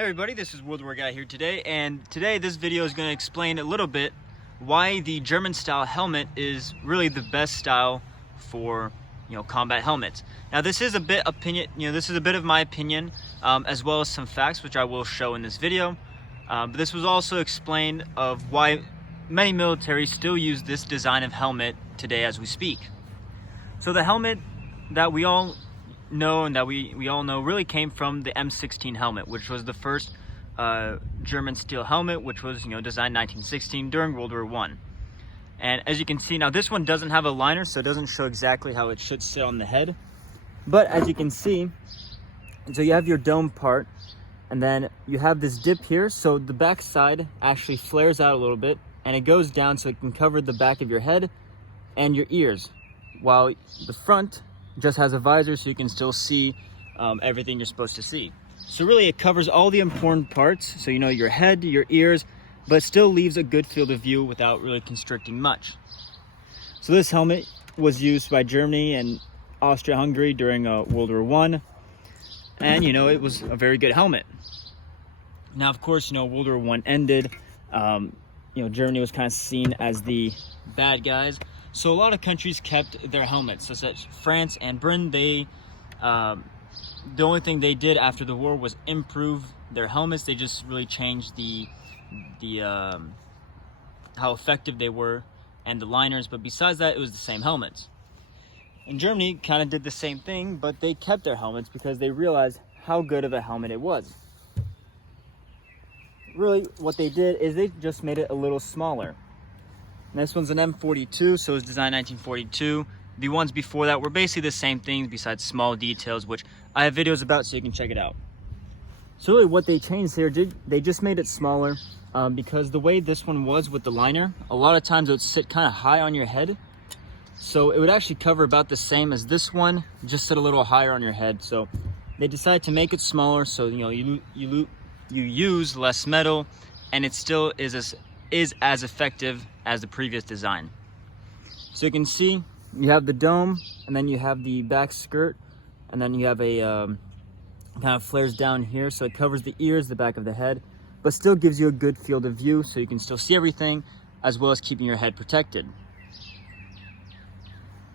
Hey everybody, this is World War Guy here today, and today this video is going to explain a little bit why the German style helmet is really the best style for combat helmets. Now this is a bit of my opinion, as well as some facts which I will show in this video. But this was also explained of why many militaries still use this design of helmet today as we speak. So the helmet that we all know and that we all know really came from the M16 helmet, which was the first German steel helmet, which was designed 1916 during World War I. And as you can see now, this one doesn't have a liner, so it doesn't show exactly how it should sit on the head. But as you can see, so you have your dome part, and then you have this dip here, so the back side actually flares out a little bit and it goes down so it can cover the back of your head and your ears, while the front just has a visor so you can still see everything you're supposed to see. So really it covers all the important parts, so your head, your ears, but still leaves a good field of view without really constricting much. So this helmet was used by Germany and Austria-Hungary during World War I, and it was a very good helmet. Now of course World War I ended, Germany was kind of seen as the bad guys. So a lot of countries kept their helmets, such as France and Britain. The only thing they did after the war was improve their helmets. They just really changed the how effective they were and the liners, but besides that, it was the same helmets. And Germany kind of did the same thing, but they kept their helmets because they realized how good of a helmet it was. Really, what they did is they just made it a little smaller. And this one's an M42, so it was designed 1942. The ones before that were basically the same things besides small details, which I have videos about so you can check it out. So really what they changed here, they just made it smaller because the way this one was with the liner, a lot of times it would sit kind of high on your head. So it would actually cover about the same as this one, just sit a little higher on your head. So they decided to make it smaller so you use less metal, and it still is as effective as the previous design. So you can see you have the dome, and then you have the back skirt, and then you have a kind of flares down here, so it covers the ears, the back of the head, but still gives you a good field of view so you can still see everything, as well as keeping your head protected.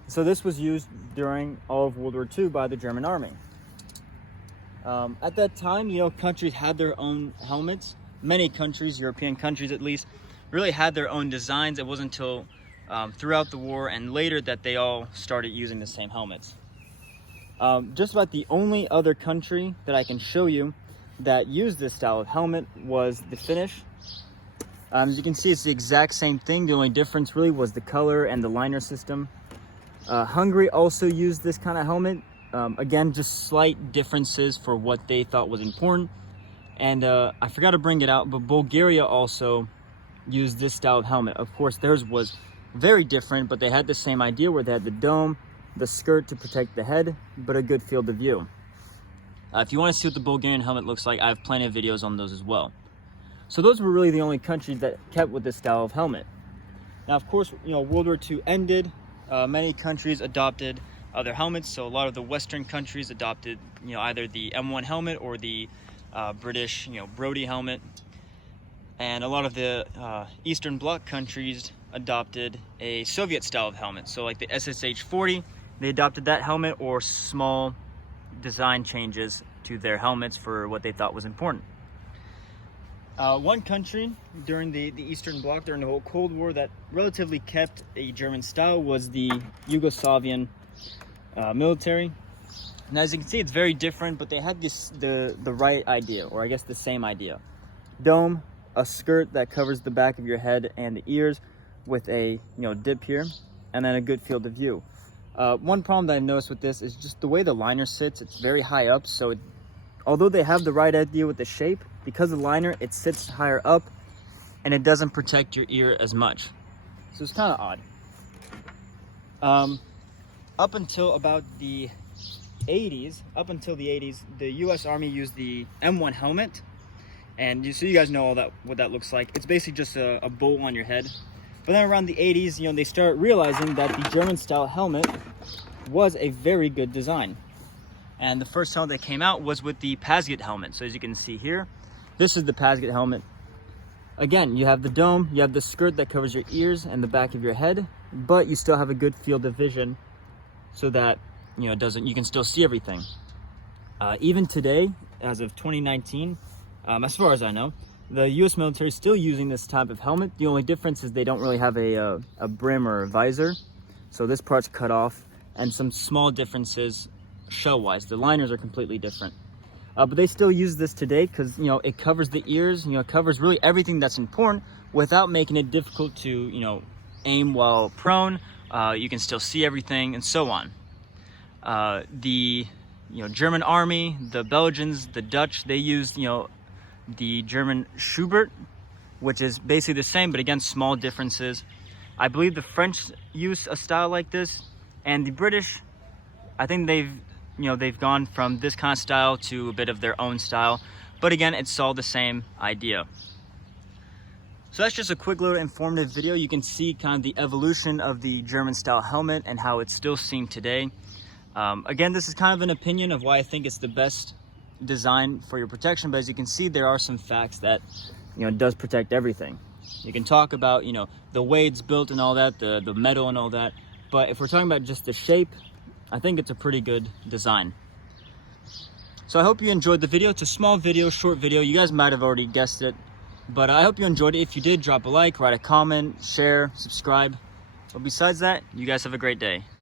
So this was used during all of World War II by the German army. At that time, countries had their own helmets. Many countries, European countries at least, really had their own designs. It wasn't until throughout the war and later that they all started using the same helmets. Just about the only other country that I can show you that used this style of helmet was the Finnish. As you can see, it's the exact same thing. The only difference really was the color and the liner system. Hungary also used this kind of helmet. Again, just slight differences for what they thought was important. And I forgot to bring it out, but Bulgaria also used this style of helmet. Of course, theirs was very different, but they had the same idea where they had the dome, the skirt to protect the head, but a good field of view. If you want to see what the Bulgarian helmet looks like, I have plenty of videos on those as well. So those were really the only countries that kept with this style of helmet. Now, of course, World War II ended. Many countries adopted other helmets. So a lot of the Western countries adopted, either the M1 helmet or the British, Brodie helmet. And a lot of the Eastern Bloc countries adopted a Soviet style of helmet. So like the SSH-40, they adopted that helmet, or small design changes to their helmets for what they thought was important. One country during the Eastern Bloc, during the whole Cold War, that relatively kept a German style was the Yugoslavian military. And as you can see, it's very different, but they had the right idea, or I guess the same idea. Dome, a skirt that covers the back of your head and the ears with a dip here, and then a good field of view. One problem that I noticed with this is just the way the liner sits. It's very high up, so although they have the right idea with the shape, because of the liner, it sits higher up and it doesn't protect your ear as much. So it's kind of odd. Up until about the 80s, the US Army used the M1 helmet. And so you guys know what that looks like. It's basically just a bowl on your head. But then around the 80s, they start realizing that the German style helmet was a very good design. And the first helmet that came out was with the Paasget helmet. So as you can see here, This is the Pasget helmet. Again, you have the dome, you have the skirt that covers your ears and the back of your head, but you still have a good field of vision so that, you know, you can still see everything. Even today, as of 2019, as far as I know, the US military is still using this type of helmet. The only difference is they don't really have a brim or a visor. So this part's cut off, and some small differences shell-wise. The liners are completely different. But they still use this today because, you know, it covers the ears, you know, it covers really everything that's important without making it difficult to, you know, aim while prone. You can still see everything and so on. The, you know, German army, the Belgians, the Dutch, they used, you know, the German Schubert, which is basically the same, but again, small differences. I believe the French use a style like this, and the British, I think they've gone from this kind of style to a bit of their own style, but again, it's all the same idea. So that's just a quick little informative video. You can see kind of the evolution of the German style helmet and how it's still seen today. Again, this is kind of an opinion of why I think it's the best design for your protection, but as you can see, there are some facts that, you know, it does protect everything. You can talk about, you know, the way it's built and all that, the metal and all that, but if we're talking about just the shape, I think it's a pretty good design. So I hope you enjoyed the video. It's a small video, short video. You guys might have already guessed it, but I hope you enjoyed it. If you did, drop a like, write a comment, share, subscribe. But besides that, you guys have a great day.